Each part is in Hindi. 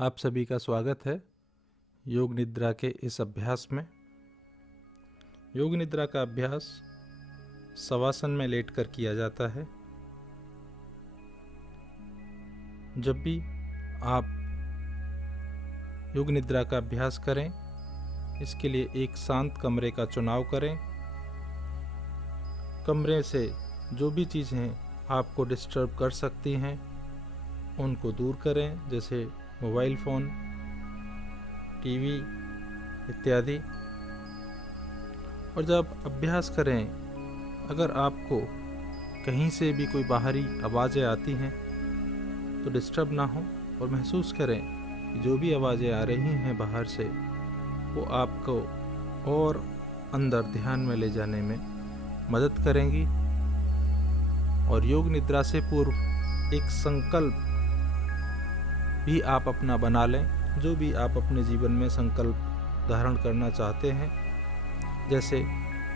आप सभी का स्वागत है योग निद्रा के इस अभ्यास में। योग निद्रा का अभ्यास शवासन में लेटकर किया जाता है। जब भी आप योग निद्रा का अभ्यास करें, इसके लिए एक शांत कमरे का चुनाव करें। कमरे से जो भी चीज़ें आपको डिस्टर्ब कर सकती हैं उनको दूर करें, जैसे मोबाइल फ़ोन, टीवी इत्यादि। और जब अभ्यास करें, अगर आपको कहीं से भी कोई बाहरी आवाज़ें आती हैं तो डिस्टर्ब ना हो और महसूस करें कि जो भी आवाज़ें आ रही हैं बाहर से वो आपको और अंदर ध्यान में ले जाने में मदद करेंगी। और योग निद्रा से पूर्व एक संकल्प भी आप अपना बना लें, जो भी आप अपने जीवन में संकल्प धारण करना चाहते हैं। जैसे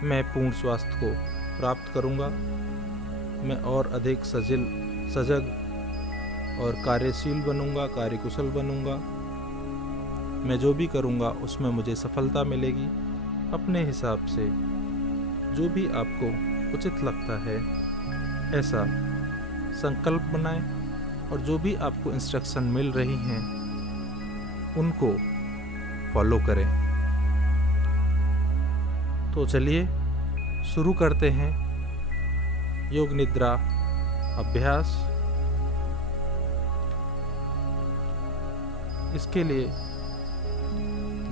मैं पूर्ण स्वास्थ्य को प्राप्त करूंगा, मैं और अधिक सजग और कार्यशील बनूंगा, कार्यकुशल बनूंगा, मैं जो भी करूंगा उसमें मुझे सफलता मिलेगी। अपने हिसाब से जो भी आपको उचित लगता है ऐसा संकल्प बनाएं और जो भी आपको इंस्ट्रक्शन मिल रही हैं उनको फॉलो करें। तो चलिए शुरू करते हैं योग निद्रा अभ्यास। इसके लिए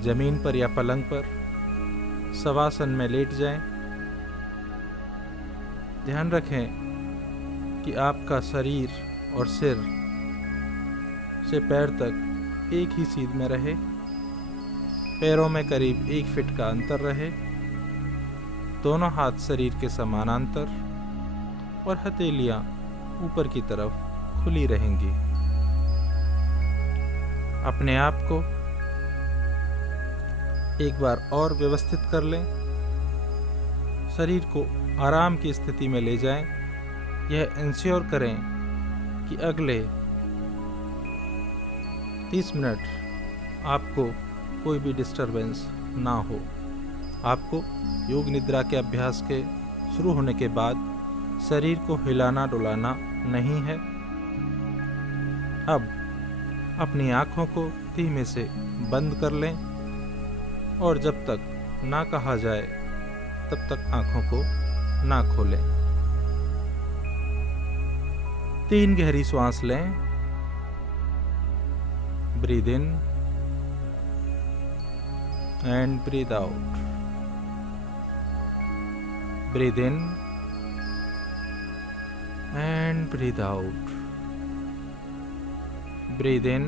जमीन पर या पलंग पर शवासन में लेट जाएं। ध्यान रखें कि आपका शरीर और सिर से पैर तक एक ही सीध में रहे, पैरों में करीब 1 फीट का अंतर रहे, दोनों हाथ शरीर के समानांतर और हथेलियां ऊपर की तरफ खुली रहेंगी। अपने आप को एक बार और व्यवस्थित कर लें, शरीर को आराम की स्थिति में ले जाएं। यह इंश्योर करें कि अगले 30 मिनट आपको कोई भी डिस्टरबेंस ना हो। आपको योग निद्रा के अभ्यास के शुरू होने के बाद शरीर को हिलाना डुलाना नहीं है। अब अपनी आँखों को धीमे से बंद कर लें और जब तक ना कहा जाए तब तक आँखों को ना खोलें। 3 गहरी सांस लें। Breathe in and breathe out. Breathe in and breathe out. Breathe in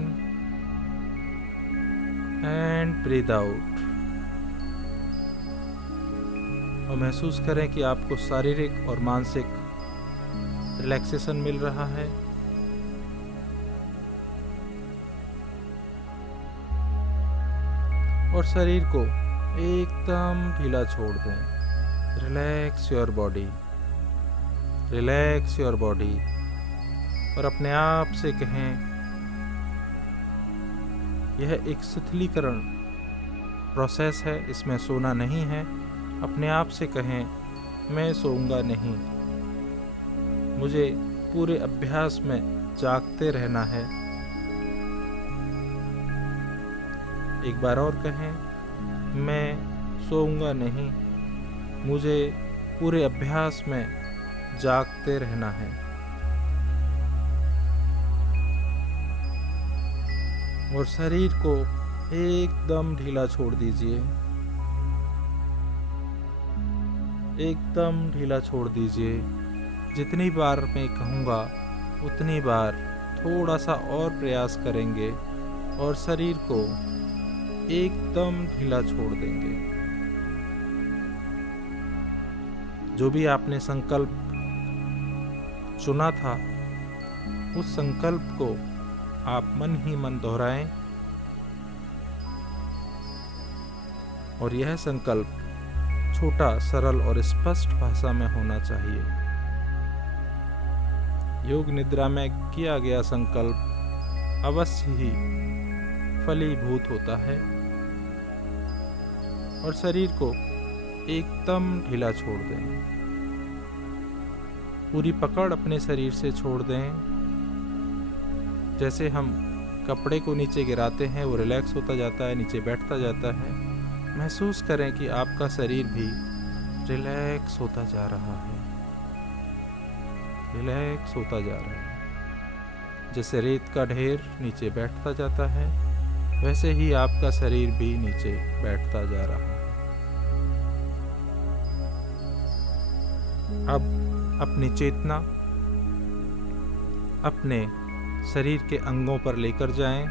and breathe out. और महसूस करें कि आपको शारीरिक और मानसिक रिलैक्सेशन मिल रहा है। और शरीर को एकदम ढीला छोड़ दें। Relax your body, relax your body. और अपने आप से कहें, यह एक शिथिलीकरण प्रोसेस है, इसमें सोना नहीं है। अपने आप से कहें, मैं सोऊंगा नहीं, मुझे पूरे अभ्यास में जागते रहना है। एक बार और कहें, मैं सोऊंगा नहीं, मुझे पूरे अभ्यास में जागते रहना है। और शरीर को एकदम ढीला छोड़ दीजिए, एकदम ढीला छोड़ दीजिए। जितनी बार मैं कहूँगा उतनी बार थोड़ा सा और प्रयास करेंगे और शरीर को एकदम ढीला छोड़ देंगे। जो भी आपने संकल्प चुना था उस संकल्प को आप मन ही मन दोहराएं। और यह संकल्प छोटा, सरल और स्पष्ट भाषा में होना चाहिए। योग निद्रा में किया गया संकल्प अवश्य ही फलीभूत होता है और शरीर को एकदम ढीला छोड़ दें। पूरी पकड़ अपने शरीर से छोड़ दें। जैसे हम कपड़े को नीचे गिराते हैं, वो रिलैक्स होता जाता है, नीचे बैठता जाता है। महसूस करें कि आपका शरीर भी रिलैक्स होता जा रहा है, रिलैक्स होता जा रहा है। जैसे रेत का ढेर नीचे बैठता जाता है, वैसे ही आपका शरीर भी नीचे बैठता जा रहा है। अब अपनी चेतना अपने शरीर के अंगों पर लेकर जाएं।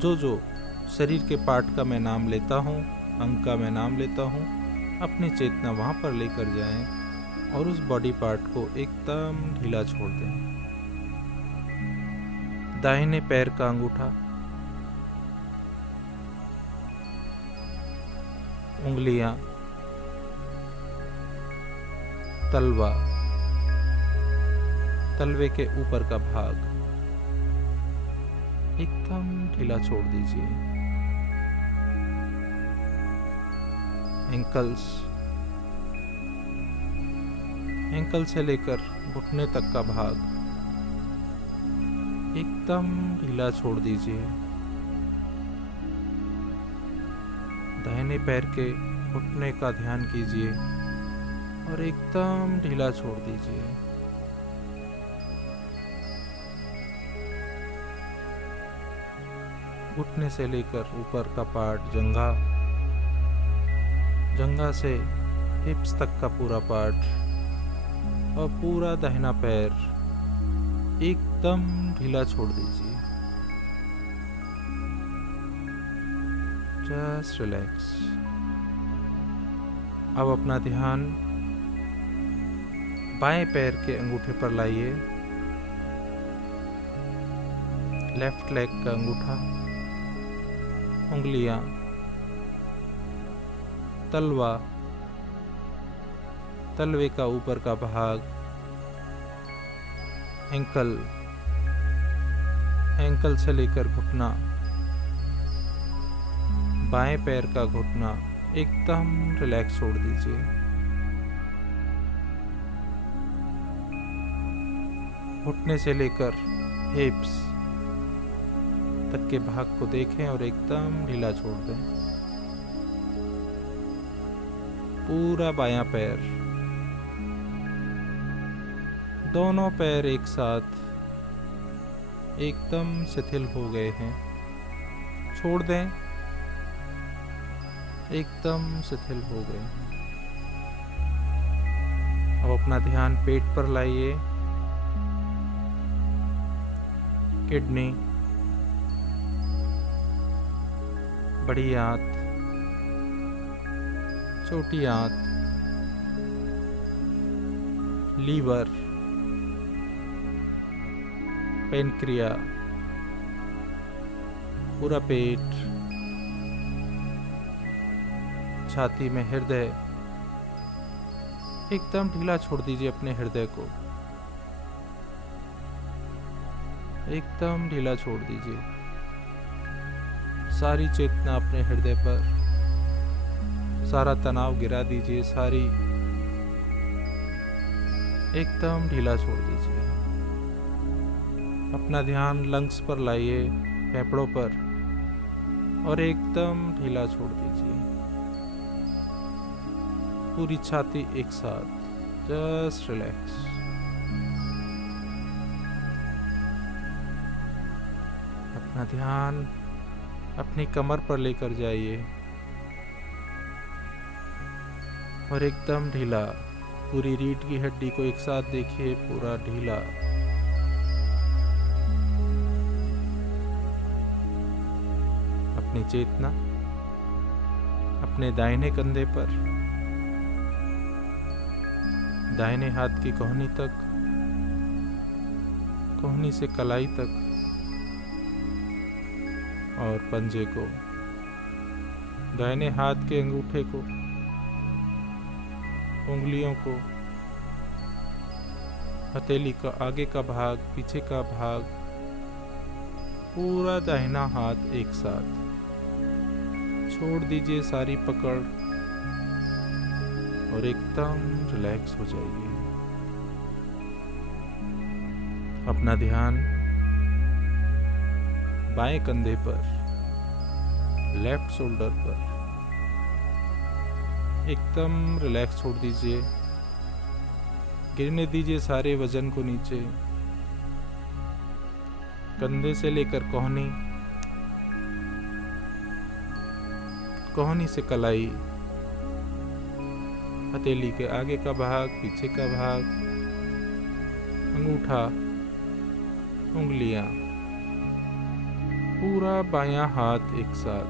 जो जो शरीर के पार्ट का मैं नाम लेता हूँ, अंग का मैं नाम लेता हूँ, अपनी चेतना वहाँ पर लेकर जाएं और उस बॉडी पार्ट को एकदम ढीला छोड़ दें। दाहिने पैर का अंगूठा, उंगलियां, तलवा, तलवे के ऊपर का भाग एकदम ढीला छोड़ दीजिए। एंकल्स, एंकल से लेकर घुटने तक का भाग एकदम ढीला छोड़ दीजिए। दाहिने पैर के घुटने का ध्यान कीजिए और एकदम ढीला छोड़ दीजिए। घुटने से लेकर ऊपर का पार्ट, जंघा, जंघा से हिप्स तक का पूरा पार्ट और पूरा दाहिना पैर एकदम ढीला छोड़ दीजिए। Just relax. अब अपना ध्यान बाएं पैर के अंगूठे पर लाइए। लेफ्ट लेग का अंगूठा, उंगलियां, तलवा, तलवे का ऊपर का भाग, एंकल, एंकल से लेकर घुटना, बाएं पैर का घुटना एकदम रिलैक्स छोड़ दीजिए। घुटने से लेकर हिप्स तक के भाग को देखें और एकदम ढीला छोड़ दें। पूरा बायां पैर, दोनों पैर एक साथ एकदम शिथिल हो गए हैं। छोड़ दें, एकदम शिथिल हो गए हैं। अब अपना ध्यान पेट पर लाइए। किडनी, बड़ी आंत, छोटी आंत, लीवर, पेनक्रिया, पूरा पेट, छाती में हृदय, एकदम ढीला छोड़ दीजिए अपने हृदय को, एकदम ढीला छोड़ दीजिए। सारी चेतना अपने हृदय पर, सारा तनाव गिरा दीजिए, सारी एकदम ढीला छोड़ दीजिए। अपना ध्यान लंग्स पर लाइए, फेफड़ों पर, और एकदम ढीला छोड़ दीजिए। पूरी छाती एक साथ, जस्ट रिलैक्स। अपना ध्यान अपनी कमर पर लेकर जाइए और एकदम ढीला, पूरी रीढ़ की हड्डी को एक साथ देखिए, पूरा ढीला। अपनी चेतना अपने दाहिने कंधे पर, दाहिने हाथ की कोहनी तक, कोहनी से कलाई तक, और पंजे को, दाहिने हाथ के अंगूठे को, उंगलियों को, हथेली का आगे का भाग, पीछे का भाग, पूरा दाहिना हाथ एक साथ। छोड़ दीजिए सारी पकड़ और एकदम रिलैक्स हो जाइए। अपना ध्यान बाएं कंधे पर, लेफ्ट शोल्डर पर एकदम रिलैक्स छोड़ दीजिए। गिरने दीजिए सारे वजन को नीचे। कंधे से लेकर कोहनी, कोहनी से कलाई, हथेली के आगे का भाग, पीछे का भाग, अंगूठा, उंगलियां, पूरा बायां हाथ एक साथ।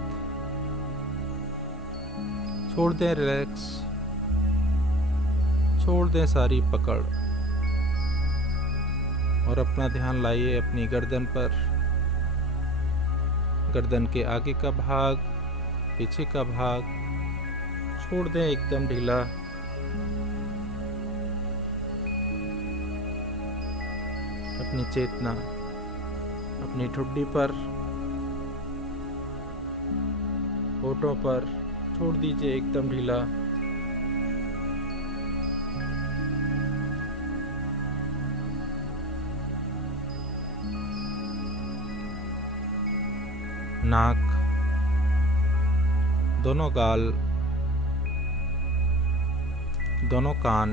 छोड़ दें रिलैक्स, छोड़ दें सारी पकड़ और अपना ध्यान लाइए अपनी गर्दन पर। गर्दन के आगे का भाग, पीछे का भाग छोड़ दें एकदम ढीला। अपनी चेतना अपनी ठुड्डी पर, होठों पर छोड़ दीजिए एकदम ढीला। नाक, दोनों गाल, दोनों कान,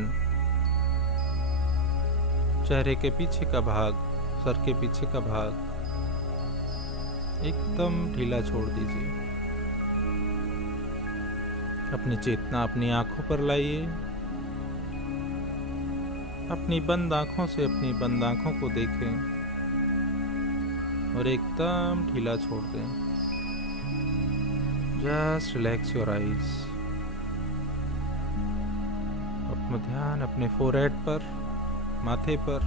चेहरे के पीछे का भाग, सर के पीछे का भाग एकदम ढीला छोड़ दीजिए। अपनी चेतना अपनी आंखों पर लाइए। अपनी बंद आंखों से अपनी बंद आंखों को देखें और एकदम ढीला छोड़ दें। Just relax your eyes. अपना ध्यान अपने फोरहेड पर, माथे पर,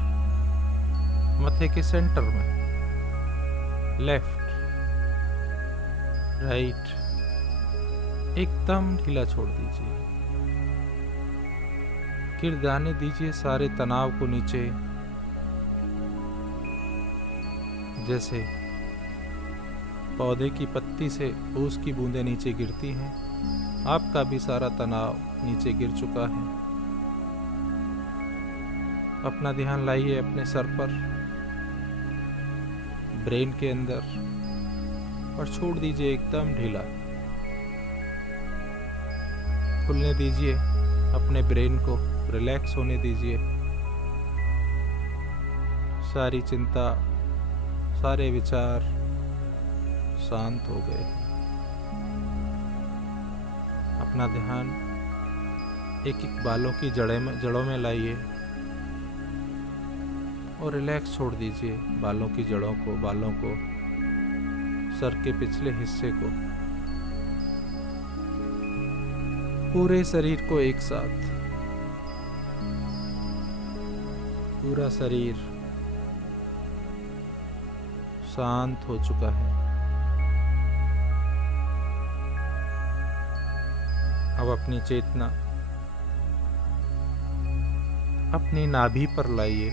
माथे के सेंटर में, लेफ्ट, राइट एकदम ढीला छोड़ दीजिए। गिर जाने दीजिए सारे तनाव को नीचे। जैसे पौधे की पत्ती से ओस की बूंदें नीचे गिरती हैं, आपका भी सारा तनाव नीचे गिर चुका है। अपना ध्यान लाइए अपने सर पर, ब्रेन के अंदर और छोड़ दीजिए एकदम ढीला। खुलने दीजिए अपने ब्रेन को, रिलैक्स होने दीजिए। सारी चिंता, सारे विचार शांत हो गए। अपना ध्यान एक एक बालों की जड़ों में लाइए और रिलैक्स छोड़ दीजिए बालों की जड़ों को, बालों को, सर के पिछले हिस्से को, पूरे शरीर को एक साथ। पूरा शरीर शांत हो चुका है। अब अपनी चेतना अपनी नाभि पर लाइए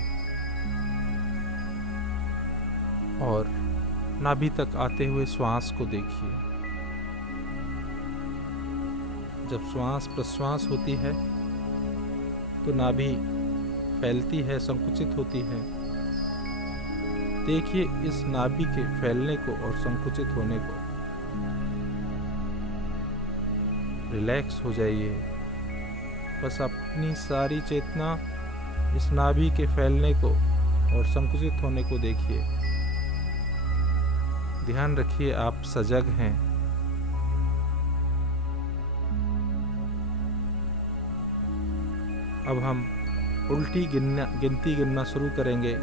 और नाभि तक आते हुए श्वास को देखिए। जब श्वास प्रश्वास होती है तो नाभि फैलती है, संकुचित होती है। देखिए इस नाभि के फैलने को और संकुचित होने को। रिलैक्स हो जाइए। बस अपनी सारी चेतना इस नाभि के फैलने को और संकुचित होने को देखिए। ध्यान रखिए आप सजग हैं। अब हम उल्टी गिनती गिनना शुरू करेंगे।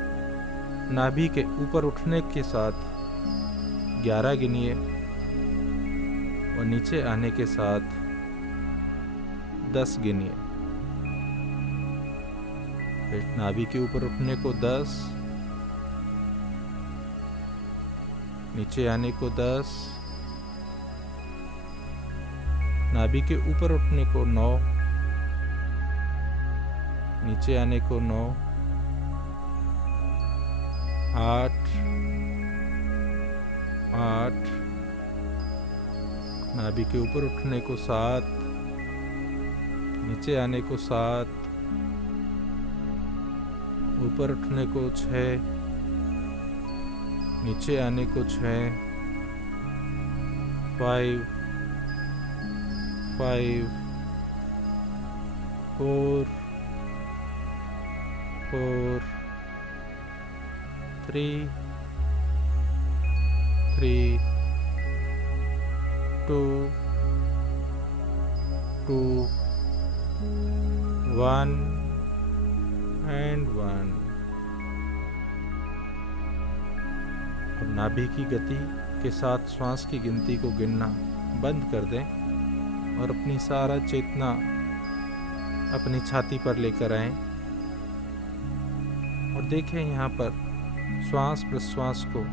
नाभि के ऊपर उठने के साथ 11 गिनिए और नीचे आने के साथ 10 गिनिए। फिर नाभि के ऊपर उठने को 10, नीचे आने को 10, नाभि के ऊपर उठने को 9, नीचे आने को 9, 8, 8, नाभि के ऊपर उठने को 7, नीचे आने को 7, ऊपर उठने को 6, नीचे आने को 6, 5, 5, 4, 4, 3, 3, 2, 2, 1 and 1। अब नाभि की गति के साथ श्वास की गिनती को गिनना बंद कर दें और अपनी सारा चेतना अपनी छाती पर लेकर आएं और देखें यहाँ पर श्वास प्रश्वास को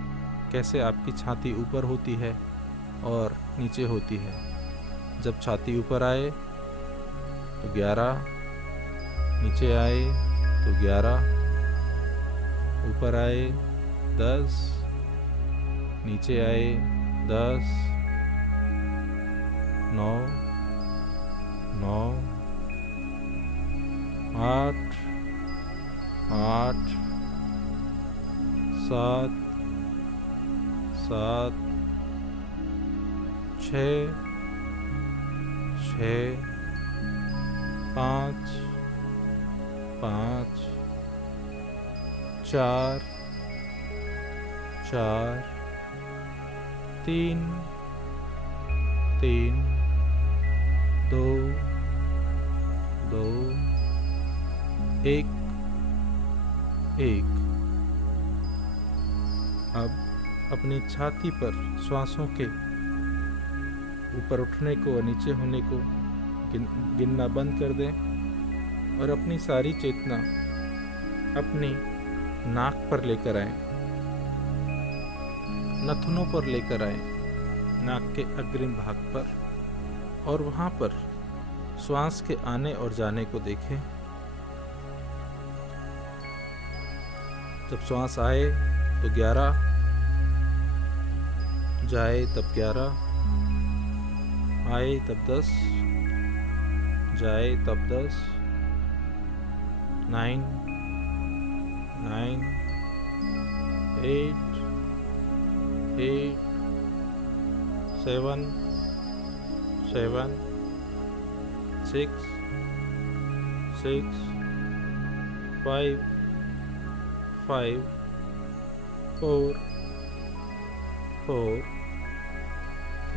कैसे आपकी छाती ऊपर होती है और नीचे होती है। जब छाती ऊपर आए तो 11, नीचे आए तो 11, ऊपर आए 10, नीचे आए 10, 9, 9, 8, 8, 7, 7, 6, 6, 5, 5, 4, 4, 3, 3, 2, 2, 1, 1। अब अपनी छाती पर श्वासों के ऊपर उठने को और नीचे होने को गिनना बंद कर दें और अपनी सारी चेतना अपनी नाक पर लेकर आए, नथुनों पर लेकर आए, नाक के अग्रिम भाग पर, और वहां पर श्वास के आने और जाने को देखें। जब श्वास आए तो 11, जाए तब 11, आए तब 10, जाए तब 10, 9, 9, 8, 8, 7, 7, 6, 6, 5, 5, 4, 4,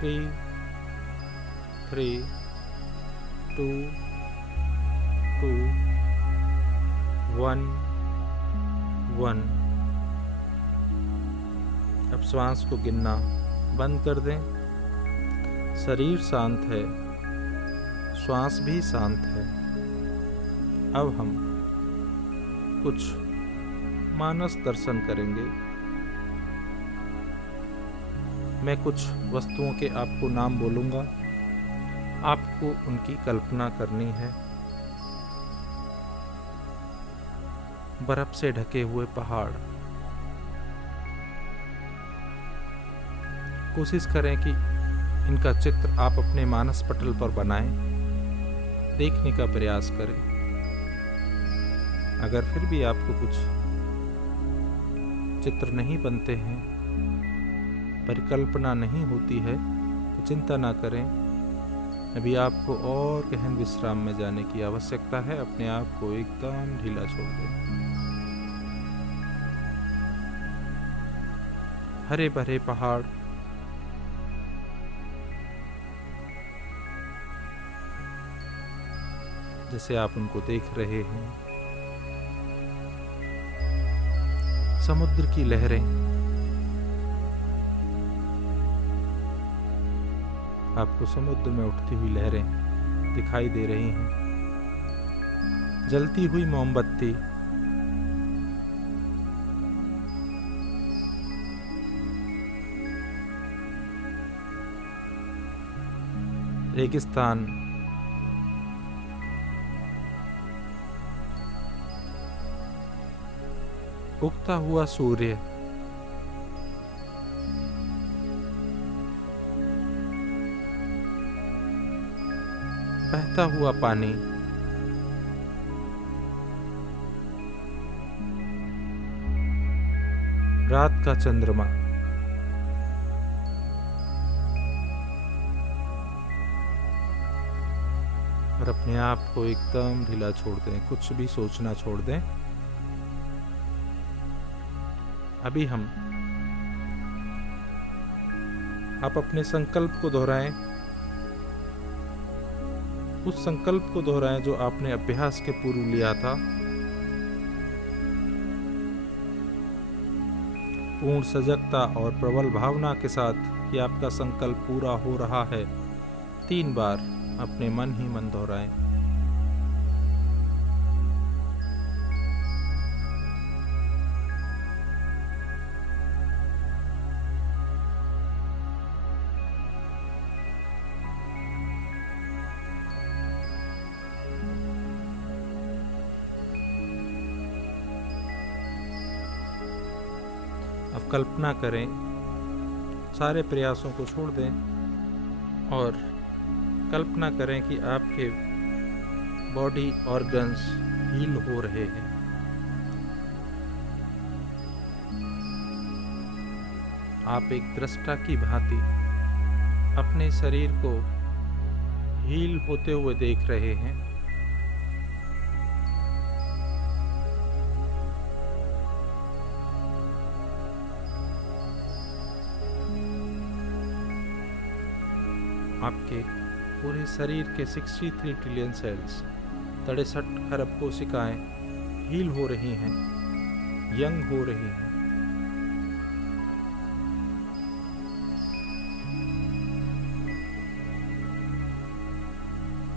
3, 3, 2, 2, 1, 1। अब श्वास को गिनना बंद कर दें। शरीर शांत है, श्वास भी शांत है। अब हम कुछ मानस दर्शन करेंगे। मैं कुछ वस्तुओं के आपको नाम बोलूँगा, आपको उनकी कल्पना करनी है। बर्फ से ढके हुए पहाड़, कोशिश करें कि इनका चित्र आप अपने मानस पटल पर बनाएं, देखने का प्रयास करें। अगर फिर भी आपको कुछ चित्र नहीं बनते हैं, परिकल्पना नहीं होती है, तो चिंता ना करें। अभी आपको और गहन विश्राम में जाने की आवश्यकता है। अपने आप को एकदम ढीला छोड़ दें। हरे भरे पहाड़, जैसे आप उनको देख रहे हैं। समुद्र की लहरें, आपको समुद्र में उठती हुई लहरें दिखाई दे रही हैं। जलती हुई मोमबत्ती, रेगिस्तान, उगता हुआ सूर्य, बहता हुआ पानी, रात का चंद्रमा, और अपने आप को एकदम ढीला छोड़ दें, कुछ भी सोचना छोड़ दें। अभी आप अपने संकल्प को दोहराएं, उस संकल्प को दोहराएं जो आपने अभ्यास के पूर्व लिया था। पूर्ण सजगता और प्रबल भावना के साथ कि आपका संकल्प पूरा हो रहा है, 3 बार अपने मन ही मन दोहराएं। अब कल्पना करें, सारे प्रयासों को छोड़ दें और कल्पना करें कि आपके बॉडी ऑर्गन्स हील हो रहे हैं। आप एक दृष्टा की भांति अपने शरीर को हील होते हुए देख रहे हैं। आपके पूरे शरीर के 63 ट्रिलियन सेल्स, 63 खरब कोशिकाएं हील हो रही हैं, यंग हो रही हैं।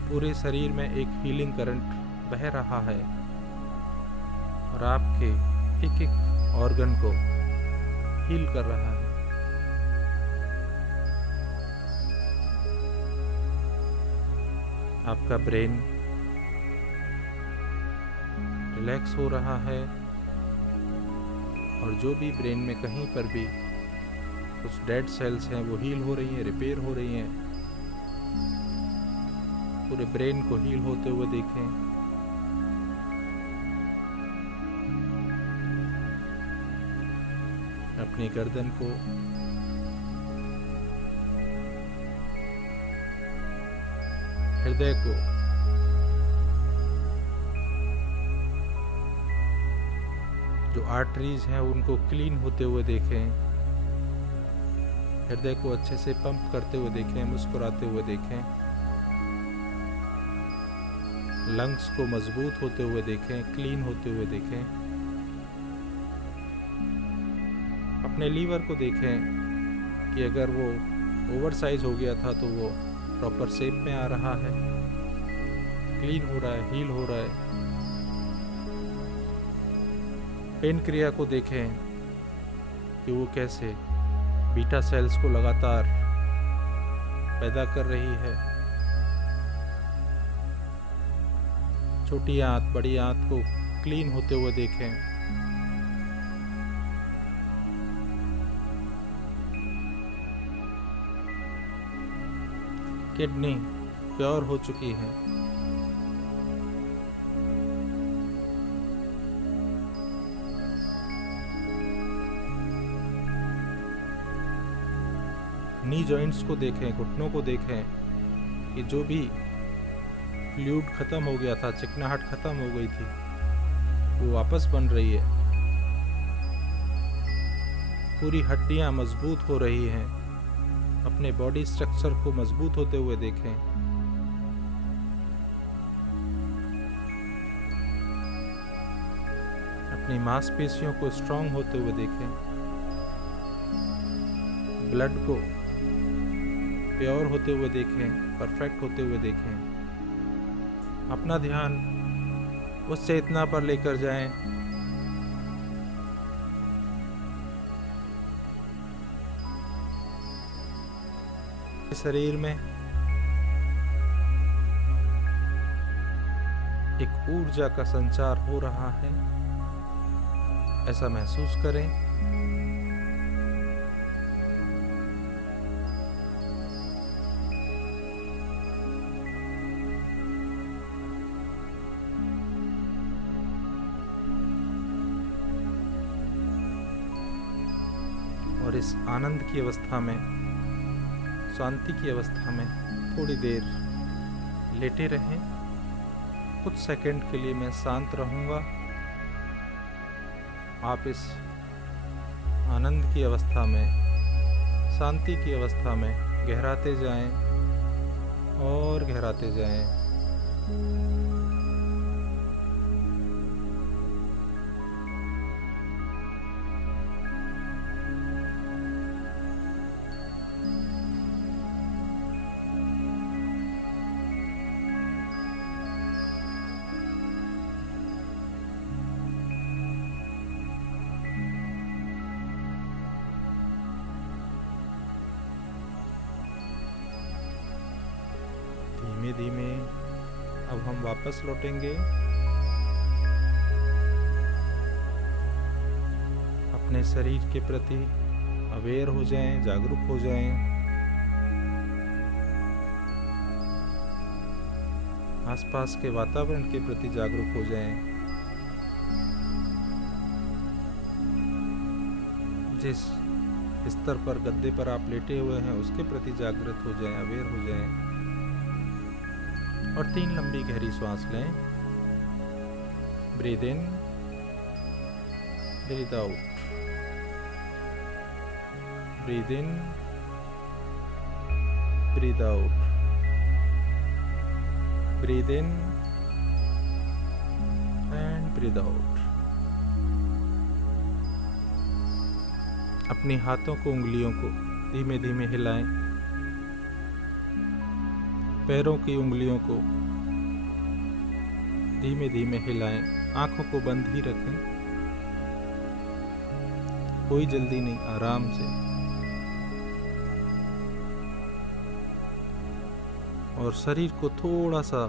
पूरे शरीर में एक हीलिंग करंट बह रहा है और आपके एक एक ऑर्गन को हील कर रहा है। आपका ब्रेन रिलैक्स हो रहा है और जो भी ब्रेन में कहीं पर भी कुछ डेड सेल्स हैं वो हील हो रही हैं, रिपेयर हो रही हैं। पूरे ब्रेन को हील होते हुए देखें। अपनी गर्दन को, हृदय को, जो आर्टरीज हैं उनको क्लीन होते हुए देखें। हृदय को अच्छे से पंप करते हुए देखें, मुस्कुराते हुए देखें। लंग्स को मजबूत होते हुए देखें, क्लीन होते हुए देखें। अपने लीवर को देखें कि अगर वो ओवरसाइज हो गया था तो वो प्रॉपर शेप में आ रहा है, क्लीन हो रहा है, हील हो रहा है। पेन क्रिया को देखें कि वो कैसे बीटा सेल्स को लगातार पैदा कर रही है। छोटी आंत, बड़ी आंत को क्लीन होते हुए देखें। किडनी प्योर हो चुकी है। नी जॉइंट्स को देखें, घुटनों को देखें कि जो भी फ्लूइड खत्म हो गया था, चिकनाहट खत्म हो गई थी, वो वापस बन रही है। पूरी हड्डियां मजबूत हो रही हैं। अपने बॉडी स्ट्रक्चर को मजबूत होते हुए देखें। अपनी मांसपेशियों को स्ट्रांग होते हुए देखें। ब्लड को प्योर होते हुए देखें, परफेक्ट होते हुए देखें। अपना ध्यान उस चेतना पर लेकर जाएं शरीर में एक ऊर्जा का संचार हो रहा है, ऐसा महसूस करें। और इस आनंद की अवस्था में, शांति की अवस्था में थोड़ी देर लेटे रहें। कुछ सेकंड के लिए मैं शांत रहूँगा। आप इस आनंद की अवस्था में, शांति की अवस्था में गहराते जाएं और गहराते जाएं। धीमे धीमे अब हम वापस लौटेंगे। अपने शरीर के प्रति अवेयर हो जाएं, जागरूक हो जाएं। आसपास के वातावरण के प्रति जागरूक हो जाएं। जिस स्तर पर गद्दे पर आप लेटे हुए हैं उसके प्रति जागृत हो जाएं, अवेयर हो जाएं। और 3 लंबी गहरी सांस लें। Breathe in, breathe out, breathe in, breathe out, breathe in and breathe out. अपने हाथों को, उंगलियों को धीमे धीमे हिलाएं। पैरों की उंगलियों को धीमे धीमे हिलाएं। आंखों को बंद ही रखें, कोई जल्दी नहीं, आराम से। और शरीर को थोड़ा सा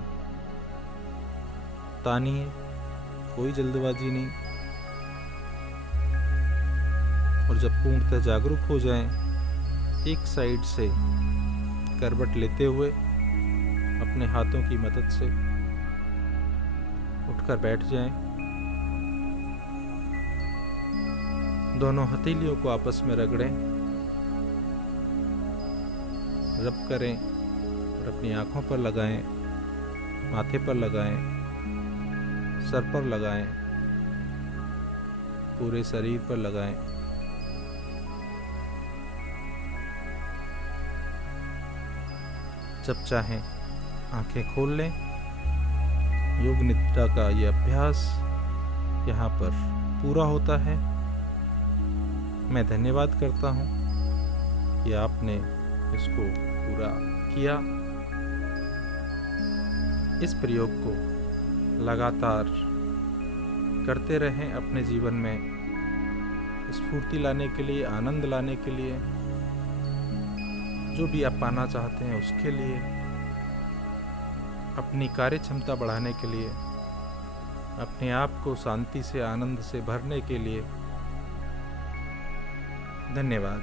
तानिए, कोई जल्दबाजी नहीं। और जब पूर्णतः जागरूक हो जाएं, एक साइड से करवट लेते हुए अपने हाथों की मदद से उठकर बैठ जाएं। दोनों हथेलियों को आपस में रगड़ें, रब करें और अपनी आंखों पर लगाएं, माथे पर लगाएं, सर पर लगाएं, पूरे शरीर पर लगाएं। जब चाहें आंखें खोल लें। योग निद्रा का ये अभ्यास यहाँ पर पूरा होता है। मैं धन्यवाद करता हूँ कि आपने इसको पूरा किया। इस प्रयोग को लगातार करते रहें अपने जीवन में, स्फूर्ति लाने के लिए, आनंद लाने के लिए, जो भी आप पाना चाहते हैं उसके लिए, अपनी कार्य क्षमता बढ़ाने के लिए, अपने आप को शांति से, आनंद से भरने के लिए। धन्यवाद।